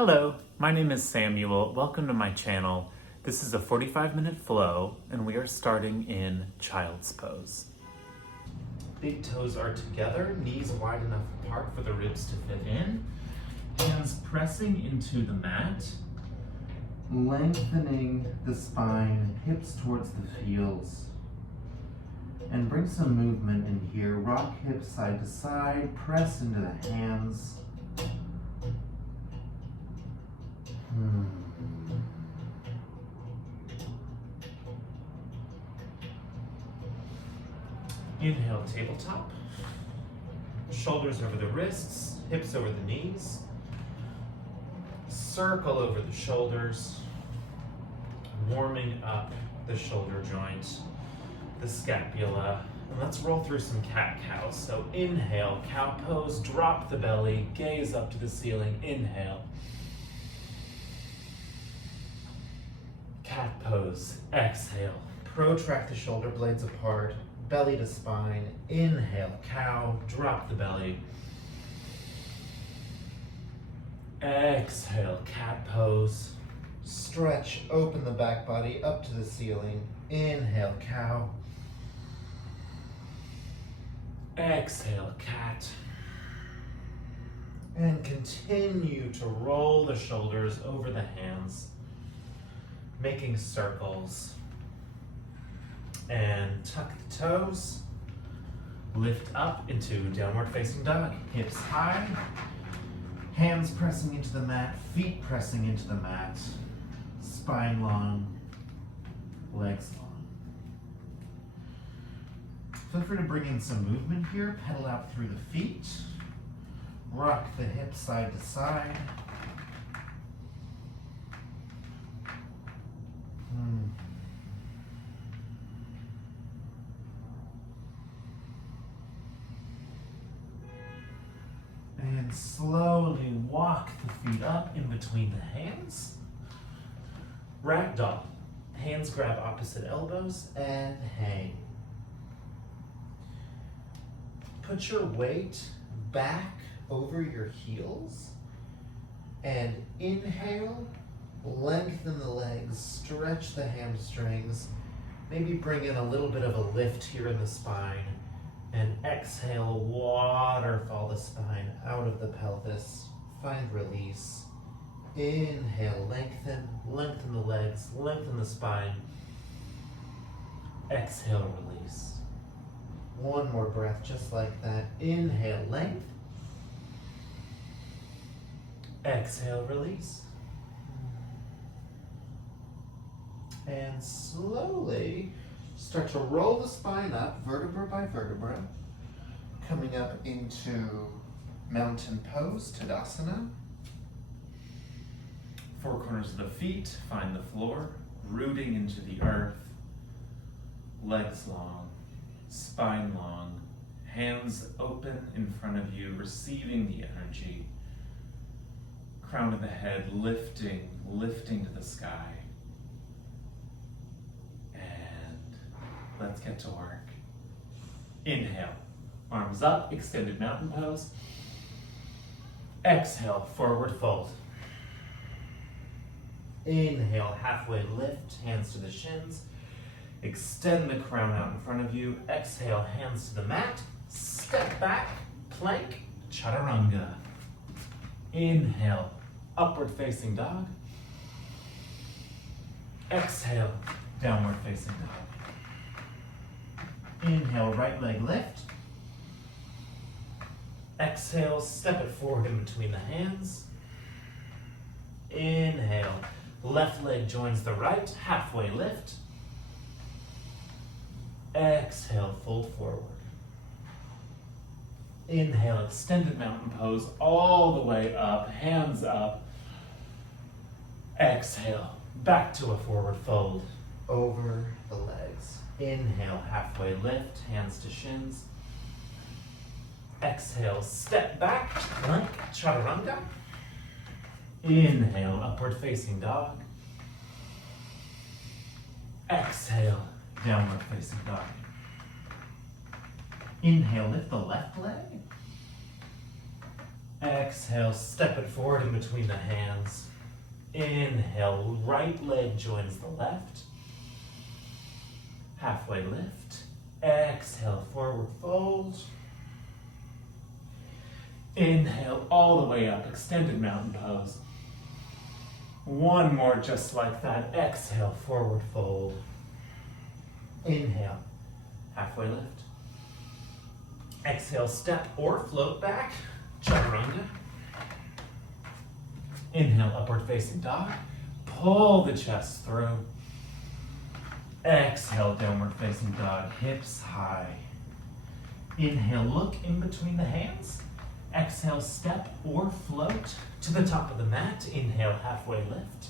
Hello, my name is Samuel. Welcome to my channel. This is a 45-minute flow, and we are starting in child's pose. Big toes are together, knees wide enough apart for the ribs to fit in. Hands pressing into the mat. Lengthening the spine, hips towards the heels. And bring some movement in here. Rock hips side to side, press into the hands. Inhale, tabletop. Shoulders over the wrists, hips over the knees. Circle over the shoulders, warming up the shoulder joint, the scapula. And let's roll through some cat-cow. So inhale, cow pose, drop the belly, gaze up to the ceiling, inhale. Cat pose, exhale. Protract the shoulder blades apart, belly to spine. Inhale, cow, drop the belly. Exhale, cat pose. Stretch, open the back body up to the ceiling. Inhale, cow. Exhale, cat. And continue to roll the shoulders over the hands, making circles. And tuck the toes. Lift up into downward facing dog. Hips high. Hands pressing into the mat, feet pressing into the mat. Spine long, legs long. Feel free to bring in some movement here. Pedal out through the feet. Rock the hips side to side. And slowly walk the feet up in between the hands. Ragdoll. Hands grab opposite elbows and hang. Put your weight back over your heels and inhale, lengthen the legs, stretch the hamstrings, maybe bring in a little bit of a lift here in the spine. And exhale, waterfall the spine out of the pelvis. Find release. Inhale, lengthen the legs, lengthen the spine. Exhale, release. One more breath just like that. Inhale, length. Exhale, release. And slowly start to roll the spine up, vertebra by vertebra, coming up into mountain pose, Tadasana. Four corners of the feet, find the floor, rooting into the earth. Legs long, spine long, hands open in front of you, receiving the energy. Crown of the head lifting to the sky. Let's get to work. Inhale, arms up, extended mountain pose. Exhale, forward fold. Inhale, halfway lift, hands to the shins. Extend the crown out in front of you. Exhale, hands to the mat. Step back, plank, chaturanga. Inhale, upward facing dog. Exhale, downward facing dog. Inhale, right leg lift. Exhale, step it forward in between the hands. Inhale, left leg joins the right, halfway lift. Exhale, fold forward. Inhale, extended mountain pose all the way up, hands up. Exhale, back to a forward fold over the legs. Inhale, halfway lift, hands to shins. Exhale, step back, plank, chaturanga. Inhale, upward facing dog. Exhale, downward facing dog. Inhale, lift the left leg. Exhale, step it forward in between the hands. Inhale, right leg joins the left. Halfway lift. Exhale, forward fold. Inhale, all the way up, extended mountain pose. One more just like that. Exhale, forward fold. Inhale, halfway lift. Exhale, step or float back, chaturanga. Inhale, upward facing dog. Pull the chest through. Exhale, downward facing dog, hips high. Inhale, look in between the hands. Exhale, step or float to the top of the mat. Inhale, halfway lift.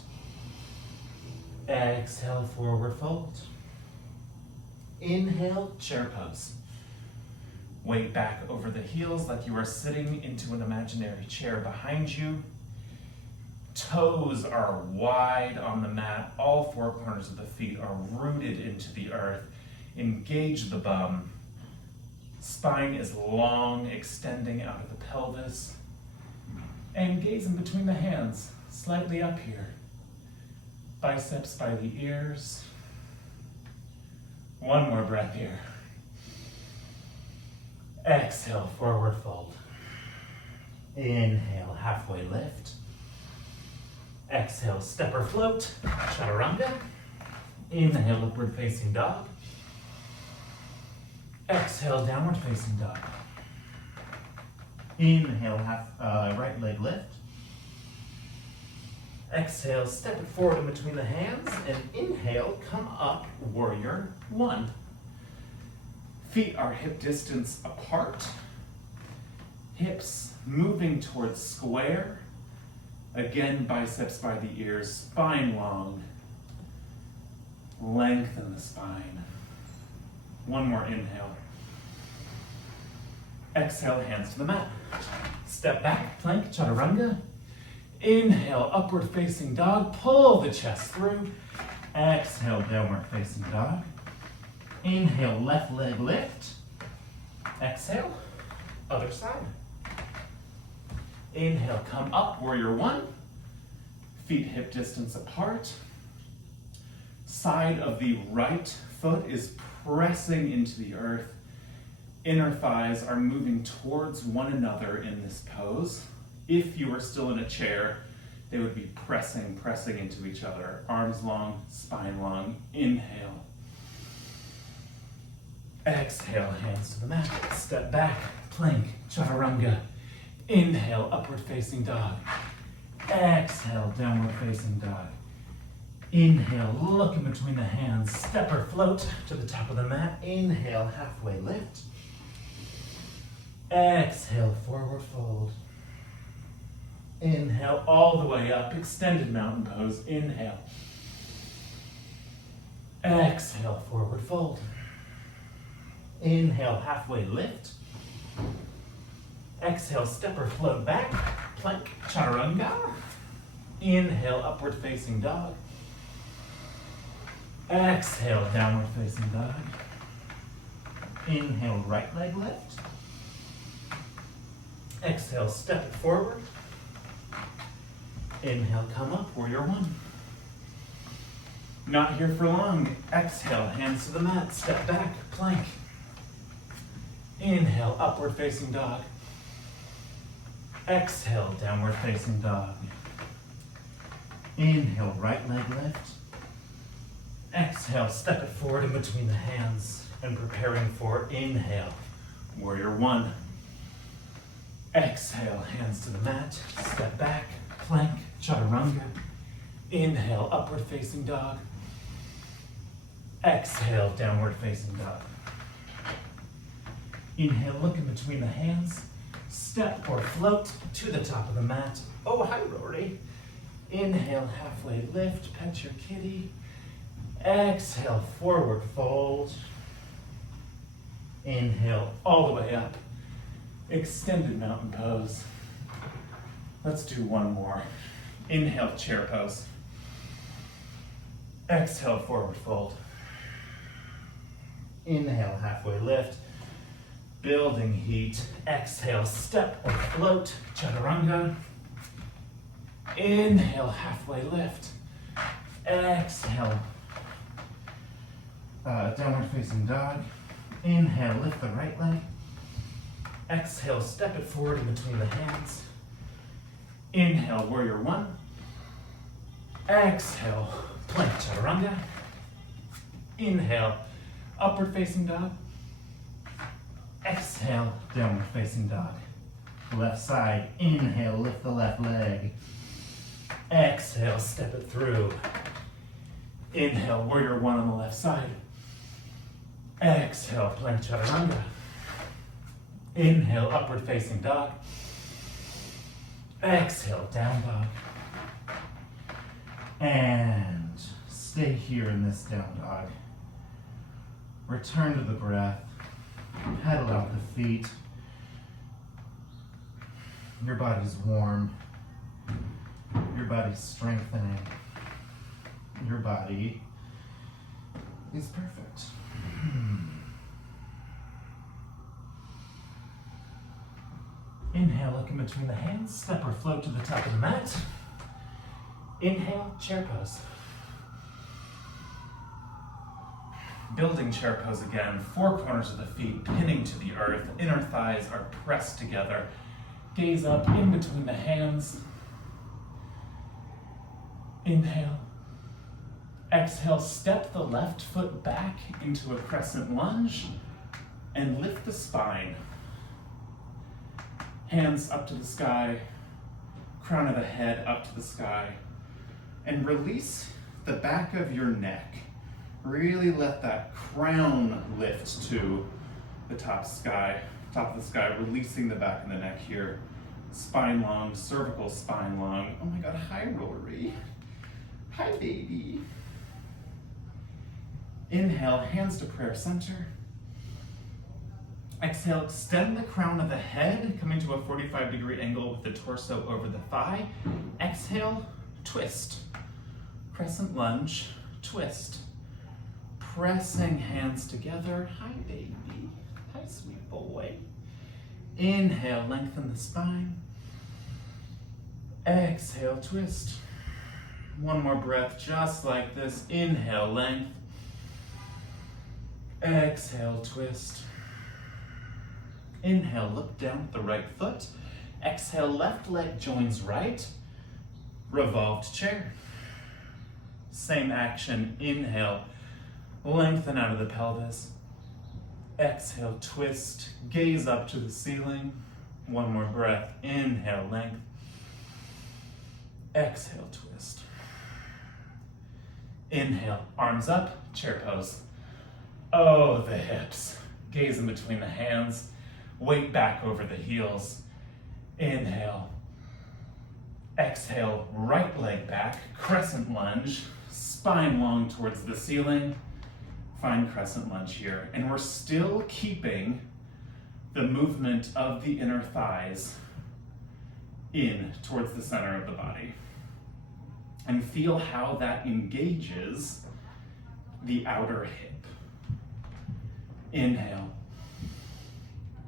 Exhale, forward fold. Inhale, chair pose. Weight back over the heels like you are sitting into an imaginary chair behind you. Toes are wide on the mat. All four corners of the feet are rooted into the earth. Engage the bum. Spine is long, extending out of the pelvis. And gaze in between the hands, slightly up here. Biceps by the ears. One more breath here. Exhale, forward fold. Inhale, halfway lift. Exhale, step or float, chaturanga. Inhale, upward facing dog. Exhale, downward facing dog. Inhale, right leg lift. Exhale, step it forward in between the hands, and inhale, come up, warrior one. Feet are hip distance apart. Hips moving towards square. Again, biceps by the ears, spine long. Lengthen the spine. One more inhale. Exhale, hands to the mat. Step back, plank, chaturanga. Inhale, upward facing dog. Pull the chest through. Exhale, downward facing dog. Inhale, left leg lift. Exhale, other side. Inhale, come up, warrior one. Feet hip distance apart. Side of the right foot is pressing into the earth. Inner thighs are moving towards one another in this pose. If you were still in a chair, they would be pressing into each other. Arms long, spine long. Inhale. Exhale, hands to the mat. Step back, plank, chaturanga. Inhale, upward facing dog. Exhale, downward facing dog. Inhale, look in between the hands. Step or float to the top of the mat. Inhale, halfway lift. Exhale, forward fold. Inhale, all the way up, extended mountain pose. Inhale. Exhale, forward fold. Inhale, halfway lift. Exhale, step or float back, plank, chaturanga. Inhale, upward facing dog. Exhale, downward facing dog. Inhale, right leg lift. Exhale, step it forward. Inhale, come up, warrior one. Not here for long. Exhale, hands to the mat, step back, plank. Inhale, upward facing dog. Exhale, downward facing dog. Inhale, right leg lift. Exhale, step it forward in between the hands and preparing for inhale, warrior one. Exhale, hands to the mat, step back, plank, chaturanga. Inhale, upward facing dog. Exhale, downward facing dog. Inhale, look in between the hands. Step or float to the top of the mat. Oh, hi, Rory. Inhale, halfway lift, pet your kitty. Exhale, forward fold. Inhale, all the way up. Extended mountain pose. Let's do one more. Inhale, chair pose. Exhale, forward fold. Inhale, halfway lift. Building heat. Exhale, step or float, chaturanga. Inhale, halfway lift. Exhale, downward facing dog. Inhale, lift the right leg. Exhale, step it forward in between the hands. Inhale, warrior one. Exhale, plank chaturanga. Inhale, upward facing dog. Exhale, downward facing dog. Left side, inhale, lift the left leg. Exhale, step it through. Inhale, warrior one on the left side. Exhale, plank chaturanga. Inhale, upward facing dog. Exhale, down dog. And stay here in this down dog. Return to the breath. Pedal out the feet. Your body's warm. Your body's strengthening. Your body is perfect. Inhale, look in between the hands. Step or float to the top of the mat. Inhale, chair pose. Building chair pose again. Four corners of the feet pinning to the earth. Inner thighs are pressed together. Gaze up in between the hands. Inhale. Exhale, step the left foot back into a crescent lunge and lift the spine. Hands up to the sky, crown of the head up to the sky, and release the back of your neck. Really let that crown lift to the top of the sky, releasing the back of the neck here. Spine long, cervical spine long. Oh my God, hi Rory. Hi baby. Inhale, hands to prayer center. Exhale, extend the crown of the head, come into a 45-degree angle with the torso over the thigh. Exhale, twist. Crescent lunge, twist. Pressing hands together. Hi, baby. Hi, sweet boy. Inhale, lengthen the spine. Exhale, twist. One more breath, just like this. Inhale, length. Exhale, twist. Inhale, look down at the right foot. Exhale, left leg joins right. Revolved chair. Same action. Inhale, lengthen out of the pelvis. Exhale, twist. Gaze up to the ceiling. One more breath. Inhale, length. Exhale, twist. Inhale, arms up, chair pose. Oh, the hips. Gaze in between the hands. Weight back over the heels. Inhale. Exhale, right leg back, crescent lunge, spine long towards the ceiling. Find crescent lunge here. And we're still keeping the movement of the inner thighs in towards the center of the body. And feel how that engages the outer hip. Inhale.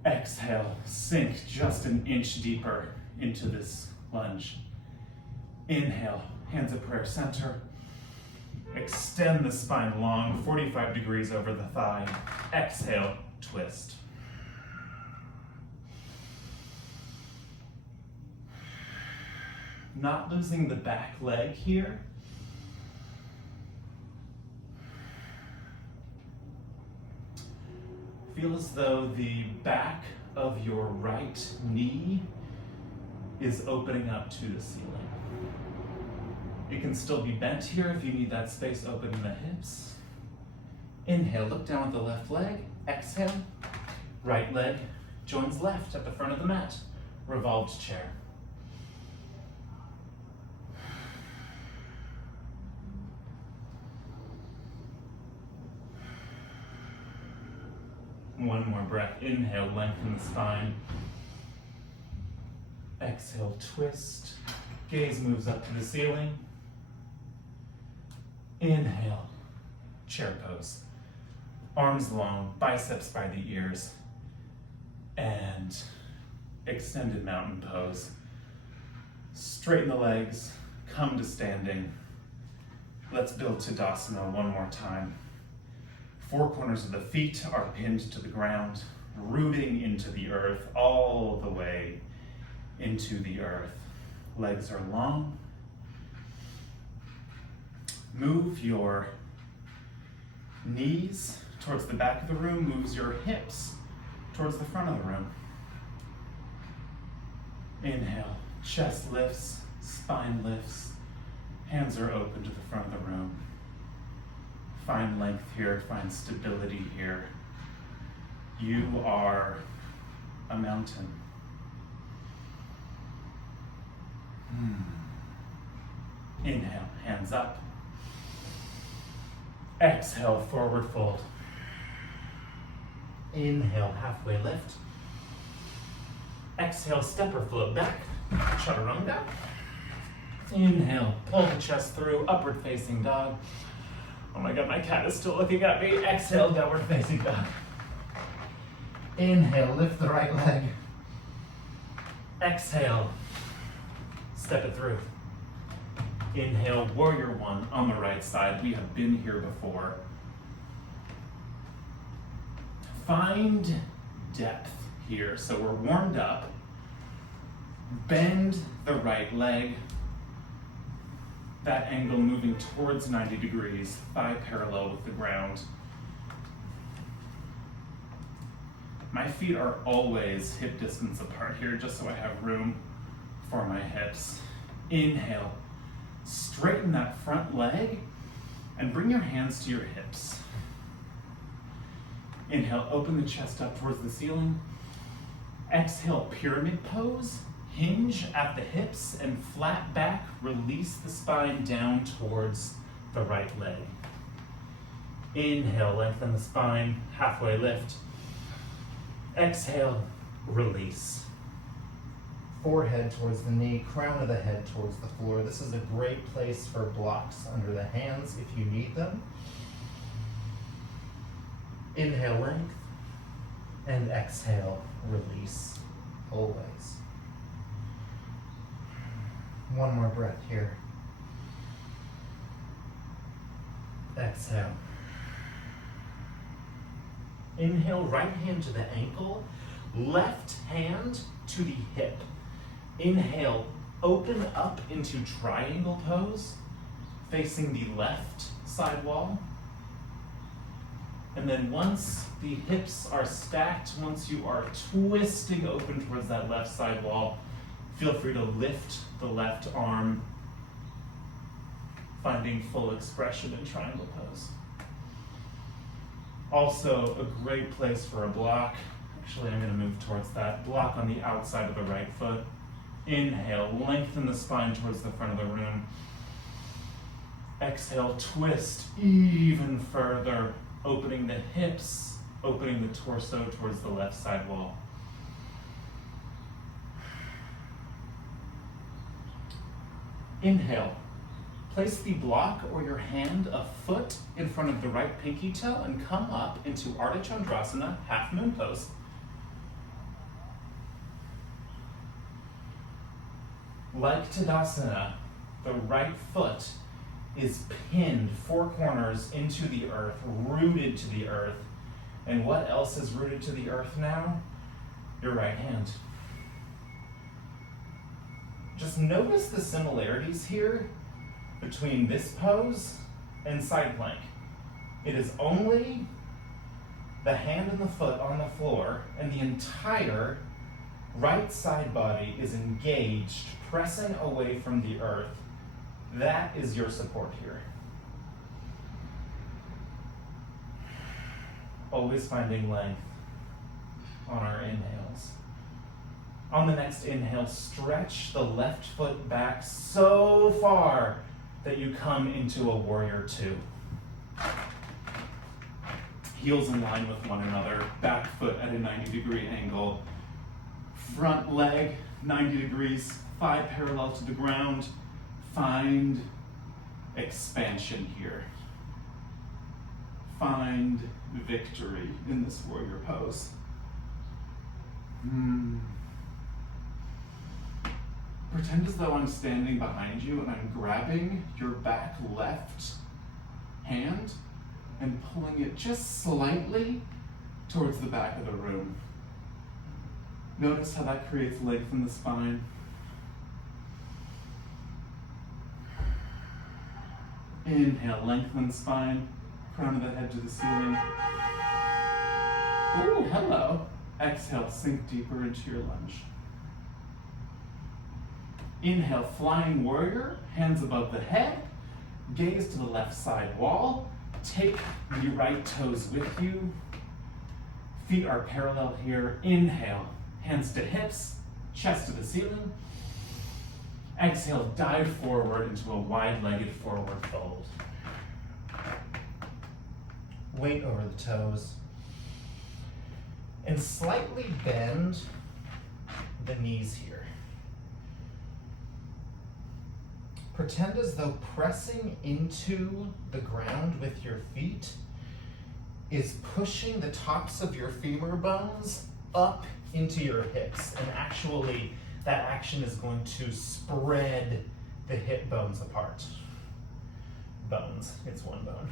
Exhale, sink just an inch deeper into this lunge. Inhale, hands at prayer center. Extend the spine long, 45 degrees over the thigh. Exhale, twist. Not losing the back leg here. Feel as though the back of your right knee is opening up to the ceiling. It can still be bent here if you need that space open in the hips. Inhale, look down at the left leg. Exhale, right leg joins left at the front of the mat. Revolved chair. One more breath. Inhale, lengthen the spine. Exhale, twist. Gaze moves up to the ceiling. Inhale, chair pose. Arms long, biceps by the ears. And extended mountain pose. Straighten the legs, come to standing. Let's build Tadasana one more time. Four corners of the feet are pinned to the ground, rooting into the earth, all the way into the earth. Legs are long. Move your knees towards the back of the room, moves your hips towards the front of the room. Inhale, chest lifts, spine lifts, hands are open to the front of the room. Find length here, find stability here. You are a mountain. Inhale, hands up. Exhale, forward fold. Inhale, halfway lift. Exhale, step or float back, chaturanga. Inhale, pull the chest through, upward facing dog. Oh my God, my cat is still looking at me. Exhale, downward facing dog. Inhale, lift the right leg. Exhale, step it through. Inhale, warrior one on the right side. We have been here before. Find depth here. So we're warmed up. Bend the right leg. That angle moving towards 90 degrees, thigh parallel with the ground. My feet are always hip distance apart here, just so I have room for my hips. Inhale, straighten that front leg and bring your hands to your hips. Inhale, open the chest up towards the ceiling. Exhale, pyramid pose. Hinge at the hips and flat back, release the spine down towards the right leg. Inhale, lengthen the spine, halfway lift. Exhale, release. Forehead towards the knee, crown of the head towards the floor. This is a great place for blocks under the hands if you need them. Inhale, length, and exhale, release, always. One more breath here. Exhale. Inhale, right hand to the ankle, left hand to the hip. Inhale, open up into triangle pose, facing the left side wall. And then once the hips are stacked, once you are twisting open towards that left side wall, feel free to lift the left arm, finding full expression in triangle pose. Also a great place for a block. Actually, I'm gonna move towards that. Block on the outside of the right foot. Inhale, lengthen the spine towards the front of the room. Exhale, twist even further, opening the hips, opening the torso towards the left side wall. Inhale, place the block or your hand a foot in front of the right pinky toe and come up into Ardha Chandrasana, half moon pose. Like Tadasana, the right foot is pinned four corners into the earth, rooted to the earth. And what else is rooted to the earth now? Your right hand. Just notice the similarities here between this pose and side plank. It is only the hand and the foot on the floor, and the entire right side body is engaged, pressing away from the earth. That is your support here. Always finding length on our inhales. On the next inhale, stretch the left foot back so far that you come into a warrior two. Heels in line with one another, back foot at a 90-degree angle. Front leg, 90 degrees, thigh parallel to the ground. Find expansion here. Find victory in this warrior pose. Pretend as though I'm standing behind you and I'm grabbing your back left hand and pulling it just slightly towards the back of the room. Notice how that creates length in the spine. Inhale, lengthen the spine, crown of the head to the ceiling. Ooh, hello. Exhale, sink deeper into your lunge. Inhale, flying warrior, hands above the head, gaze to the left side wall, take the right toes with you. Feet are parallel here. Inhale, hands to hips, chest to the ceiling. Exhale, dive forward into a wide-legged forward fold. Weight over the toes. And slightly bend the knees here. Pretend as though pressing into the ground with your feet is pushing the tops of your femur bones up into your hips. And actually, that action is going to spread the hip bones apart. Bones, it's one bone.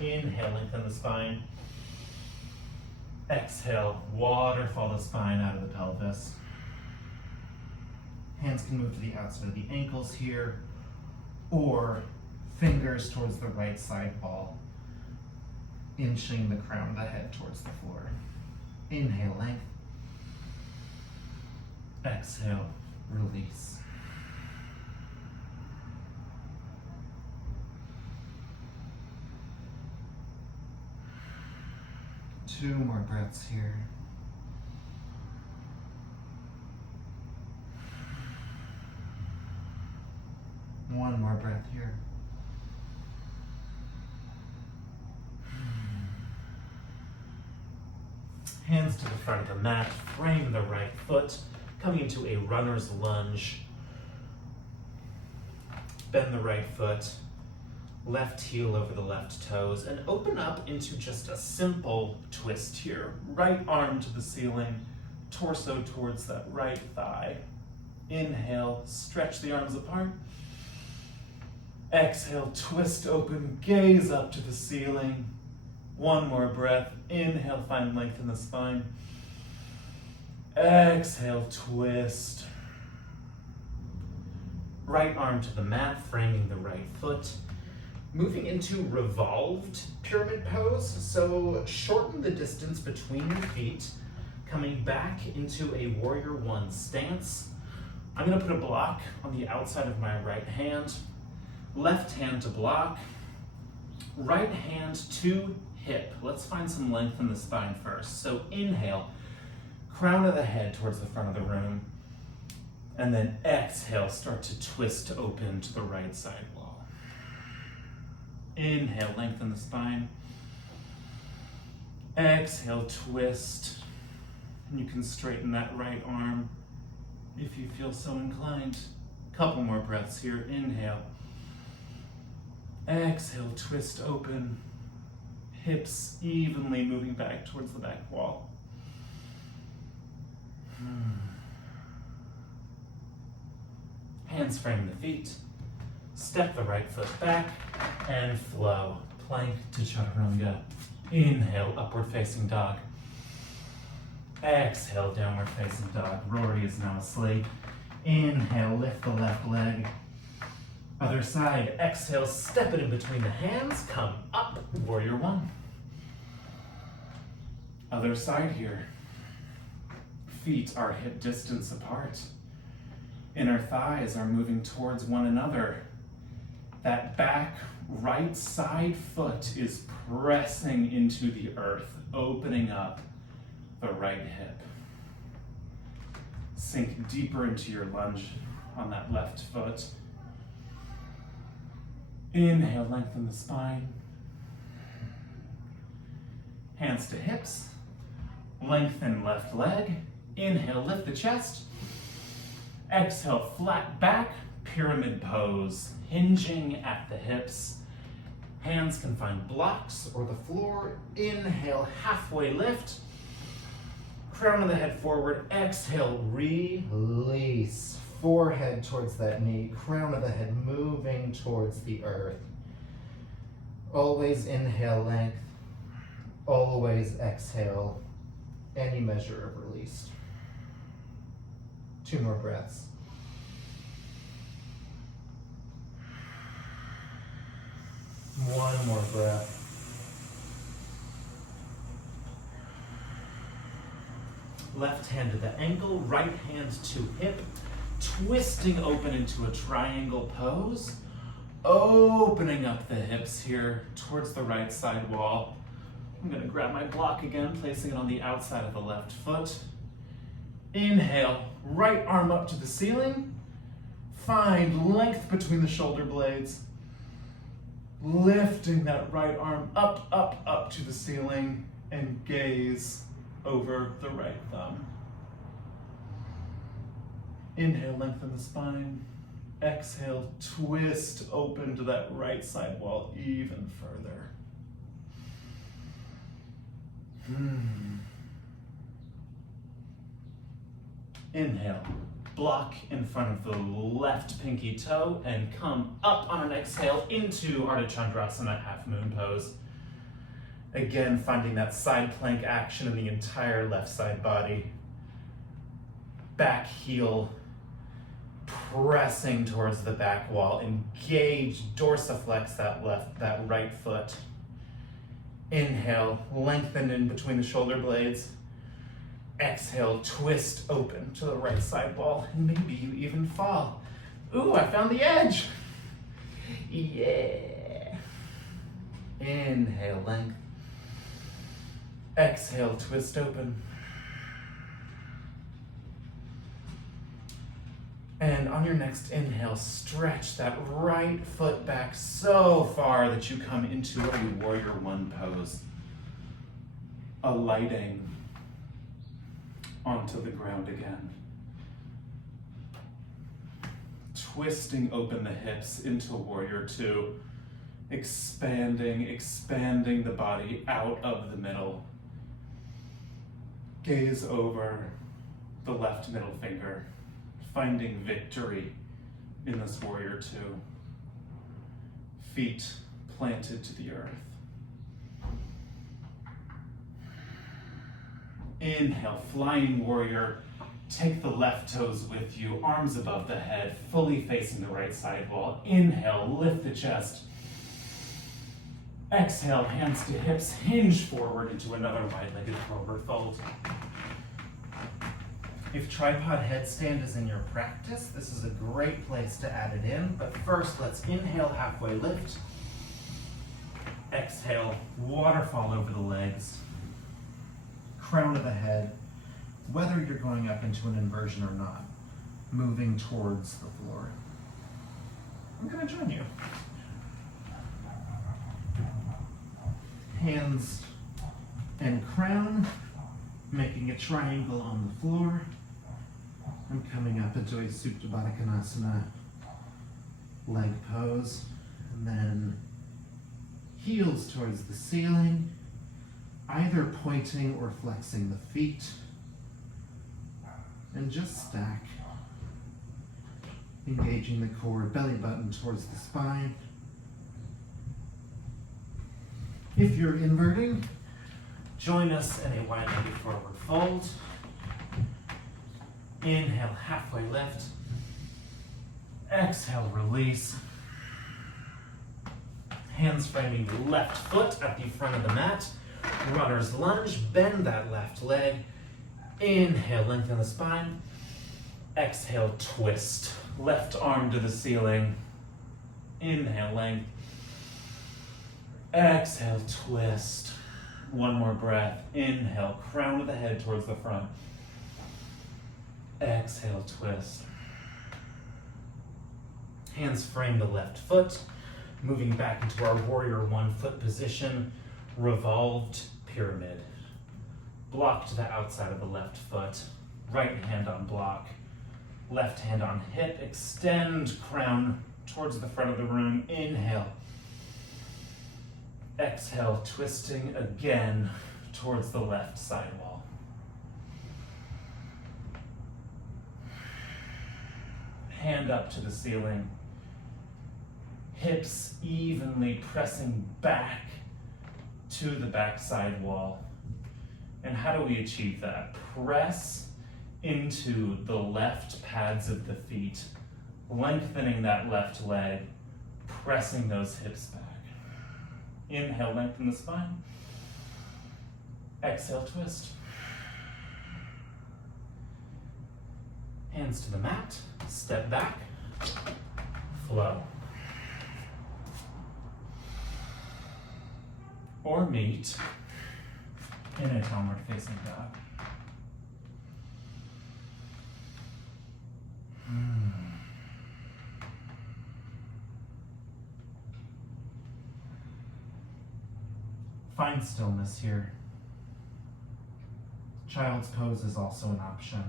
Inhale, lengthen the spine. Exhale, waterfall the spine out of the pelvis. Hands can move to the outside of the ankles here, or fingers towards the right side wall, inching the crown of the head towards the floor. Inhale, length. Exhale, release. Two more breaths here. One more breath here. Hands to the front of the mat, frame the right foot, coming into a runner's lunge. Bend the right foot, left heel over the left toes, and open up into just a simple twist here. Right arm to the ceiling, torso towards that right thigh. Inhale, stretch the arms apart. Exhale, twist open, gaze up to the ceiling. One more breath. Inhale, find length in the spine. Exhale, twist. Right arm to the mat, framing the right foot. Moving into revolved pyramid pose. So shorten the distance between your feet, coming back into a warrior one stance. I'm gonna put a block on the outside of my right hand. Left hand to block, right hand to hip. Let's find some length in the spine first. So inhale, crown of the head towards the front of the room, and then exhale, start to twist open to the right side wall. Inhale, lengthen the spine. Exhale, twist, and you can straighten that right arm if you feel so inclined. Couple more breaths here. Inhale. Exhale, twist open, hips evenly moving back towards the back wall. Hands frame the feet, step the right foot back, and flow. Plank to chaturanga. Inhale, upward facing dog. Exhale, downward facing dog. Rory is now asleep. Inhale, lift the left leg. Other side, exhale, step it in between the hands, come up, warrior one. Other side here. Feet are hip distance apart. Inner thighs are moving towards one another. That back right side foot is pressing into the earth, opening up the right hip. Sink deeper into your lunge on that left foot. Inhale, lengthen the spine. Hands to hips. Lengthen left leg. Inhale, lift the chest. Exhale, flat back, pyramid pose, hinging at the hips. Hands can find blocks or the floor. Inhale, halfway lift. crown of the head forward. Exhale, release. Forehead towards that knee, crown of the head moving towards the earth. Always inhale length, always exhale any measure of release. 2 more breaths. One more breath. Left hand to the ankle, right hand to hip, twisting open into a triangle pose, opening up the hips here towards the right side wall. I'm gonna grab my block again, placing it on the outside of the left foot. Inhale, right arm up to the ceiling. Find length between the shoulder blades. Lifting that right arm up, up, up to the ceiling and gaze over the right thumb. Inhale, lengthen the spine. Exhale, twist open to that right side wall even further. Inhale, block in front of the left pinky toe and come up on an exhale into Ardha Chandrasana, half moon pose. Again, finding that side plank action in the entire left side body. Back heel pressing towards the back wall. Engage, dorsiflex that right foot. Inhale, lengthen in between the shoulder blades. Exhale, twist open to the right side wall, and maybe you even fall. Ooh, I found the edge. Yeah. Inhale, length. Exhale, twist open. And on your next inhale, stretch that right foot back so far that you come into a warrior one pose. Alighting onto the ground again. Twisting open the hips into warrior two. Expanding the body out of the middle. Gaze over the left middle finger, finding victory in this warrior two. Feet planted to the earth. Inhale, flying warrior. Take the left toes with you, arms above the head, fully facing the right side wall. Inhale, lift the chest. Exhale, hands to hips, hinge forward into another wide-legged forward fold. If tripod headstand is in your practice, this is a great place to add it in, but first let's inhale, halfway lift. Exhale, waterfall over the legs. Crown of the head, whether you're going up into an inversion or not, moving towards the floor. I'm gonna join you. Hands and crown, making a triangle on the floor. I'm coming up into a Supta Baddha Konasana leg pose, and then heels towards the ceiling, either pointing or flexing the feet, and just stack, engaging the core, belly button towards the spine. If you're inverting, join us in a wide-legged forward fold. Inhale, halfway lift. Exhale, release. Hands framing the left foot at the front of the mat. Runner's lunge, bend that left leg. Inhale, lengthen the spine. Exhale, twist. Left arm to the ceiling. Inhale, length. Exhale, twist. One more breath. Inhale, crown of the head towards the front. Exhale, twist. Hands frame the left foot, moving back into our warrior one foot position, revolved pyramid. Block to the outside of the left foot, right hand on block, left hand on hip, extend crown towards the front of the room. Inhale. Exhale, twisting again towards the left side wall. hand up to the ceiling. Hips evenly pressing back to the backside wall. And how do we achieve that? Press into the left pads of the feet, lengthening that left leg, pressing those hips back. Inhale, lengthen the spine. Exhale, twist. Hands to the mat, step back, flow. Or meet in a downward facing dog. Find stillness here. Child's pose is also an option.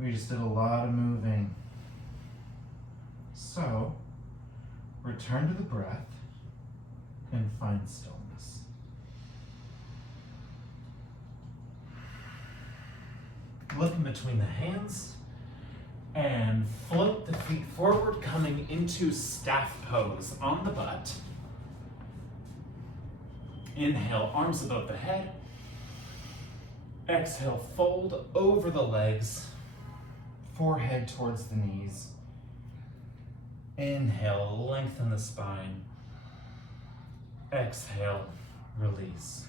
We just did a lot of moving. So, return to the breath and find stillness. Look in between the hands and float the feet forward, coming into staff pose on the butt. Inhale, arms above the head. Exhale, fold over the legs, forehead towards the knees. Inhale, lengthen the spine. Exhale, release.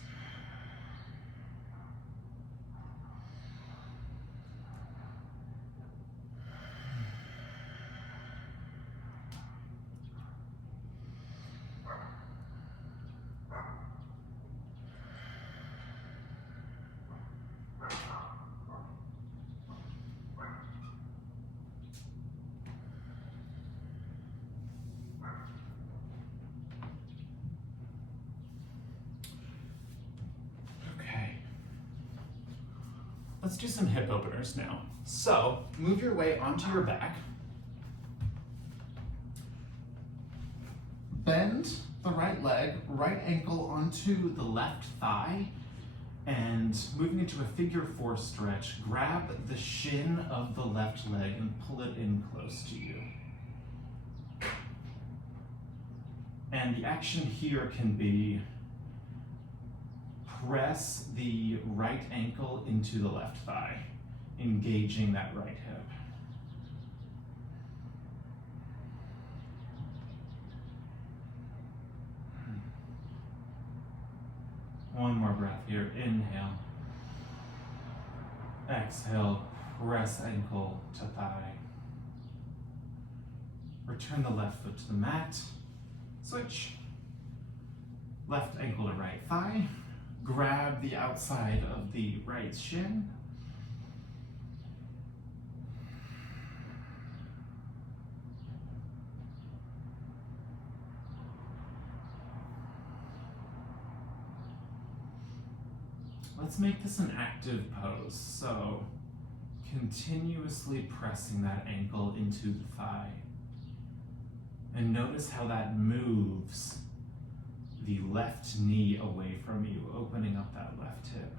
Let's do some hip openers now. So, move your way onto your back. Bend the right leg, right ankle onto the left thigh, and moving into a figure four stretch, grab the shin of the left leg and pull it in close to you. And the action here can be press the right ankle into the left thigh, engaging that right hip. One more breath here. Inhale. Exhale, press ankle to thigh. Return the left foot to the mat. Switch. Left ankle to right thigh. Grab the outside of the right shin. Let's make this an active pose. So, continuously pressing that ankle into the thigh. And notice how that moves the left knee away from you, opening up that left hip.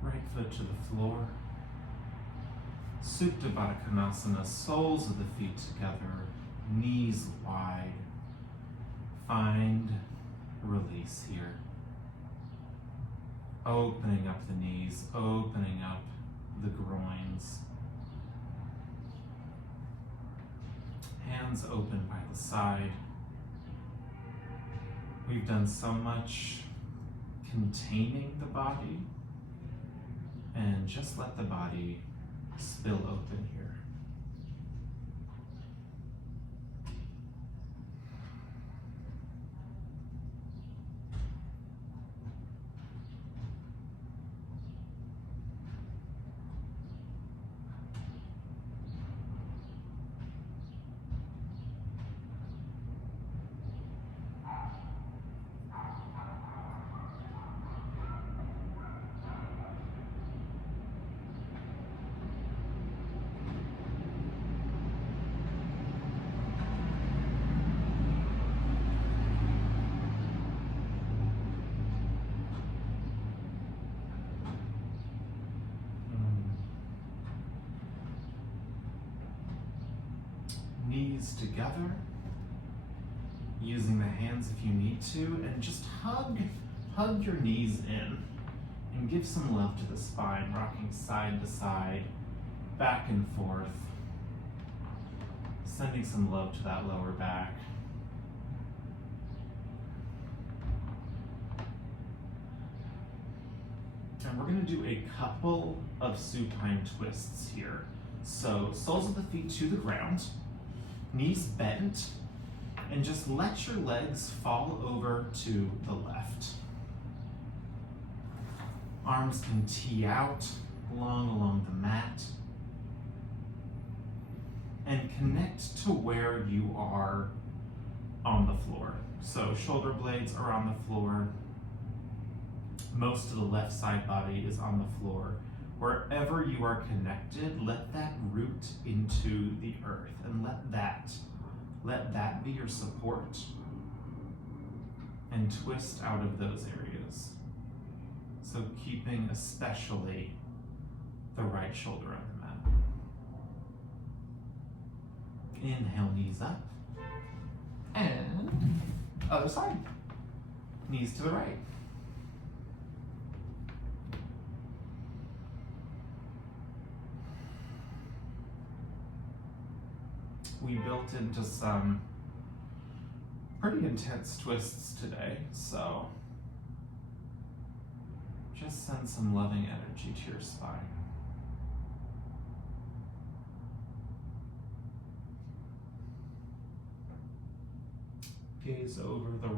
Right foot to the floor. Supta Baddha Konasana, soles of the feet together, knees wide. Find release here. Opening up the knees, opening up the groins. Hands open by the side. We've done so much containing the body, and just let the body spill open here. knees together, using the hands if you need to, and just hug your knees in and give some love to the spine, rocking side to side, back and forth, sending some love to that lower back. And we're going to do a couple of supine twists here. So soles of the feet to the ground, knees bent, and just let your legs fall over to the left. Arms can tee out along the mat. And connect to where you are on the floor. So shoulder blades are on the floor. Most of the left side body is on the floor. Wherever you are connected, let that root into the earth and let that be your support. And twist out of those areas. So keeping especially the right shoulder on the mat. Inhale, knees up. And other side. Knees to the right. We built into some pretty intense twists today, so just send some loving energy to your spine. Gaze over the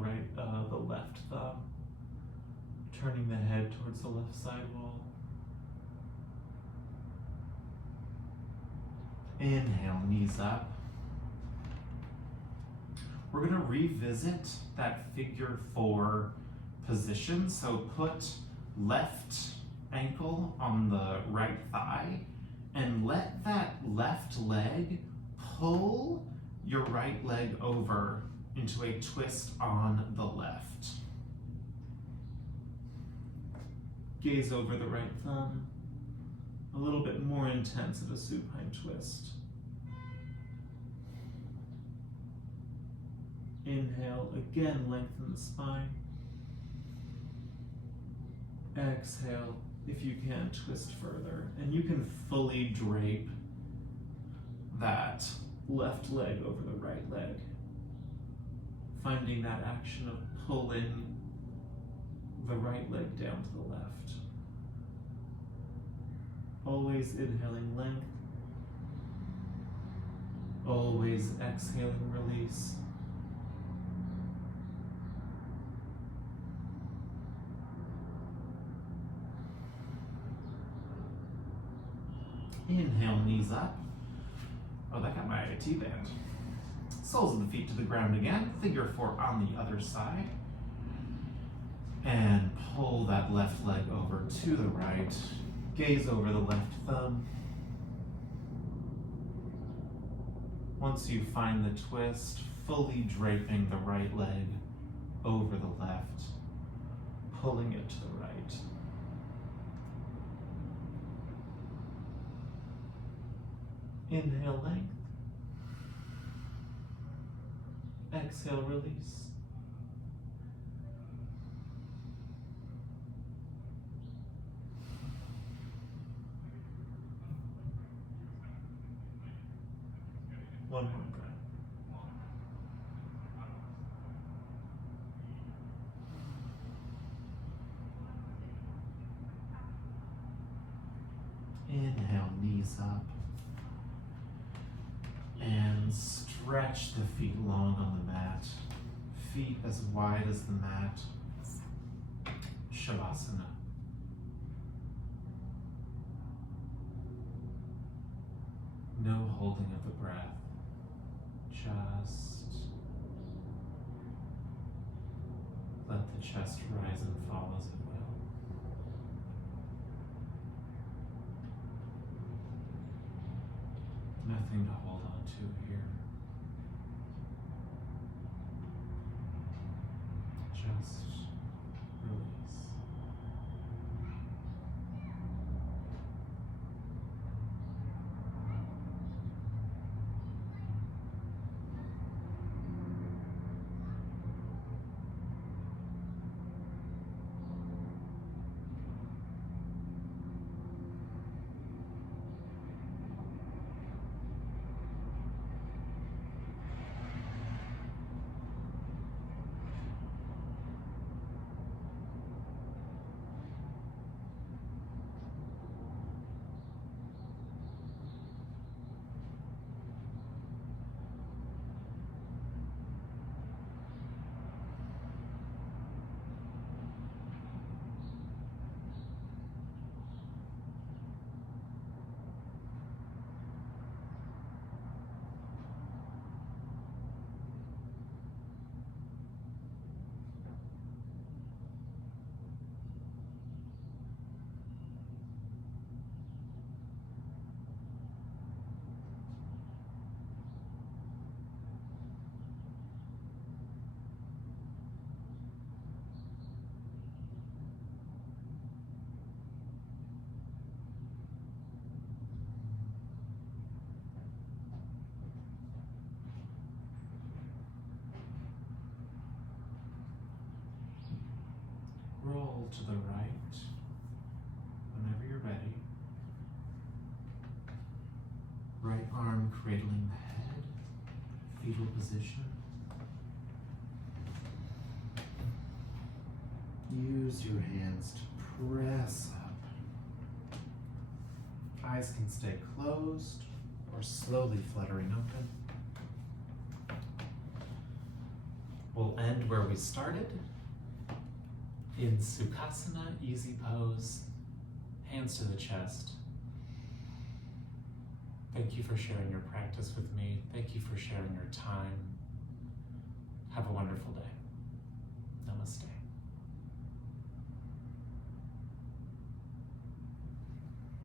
left thumb, turning the head towards the left side wall. Inhale, knees up. We're going to revisit that figure 4 position. So put left ankle on the right thigh and let that left leg pull your right leg over into a twist on the left. Gaze over the right thumb, a little bit more intense at a supine twist. Inhale, again, lengthen the spine. Exhale, if you can, twist further. And you can fully drape that left leg over the right leg. Finding that action of pulling the right leg down to the left. Always inhaling length. Always exhaling release. Inhale, knees up. Oh, that got my IT band. Soles of the feet to the ground again. Figure 4 on the other side. And pull that left leg over to the right. Gaze over the left thumb. Once you find the twist, fully draping the right leg over the left, pulling it to the right. Inhale, length. Exhale, release. One more breath. Inhale, knees up. And stretch the feet long on the mat. Feet as wide as the mat. Shavasana. No holding of the breath. Just let the chest rise and fall as it will. Nothing to hold on to here. Just release. to the right whenever you're ready. Right arm cradling the head, fetal position. Use your hands to press up. Eyes can stay closed or slowly fluttering open. We'll end where we started, in Sukhasana, easy pose, hands to the chest. Thank you for sharing your practice with me. Thank you for sharing your time. Have a wonderful day. Namaste.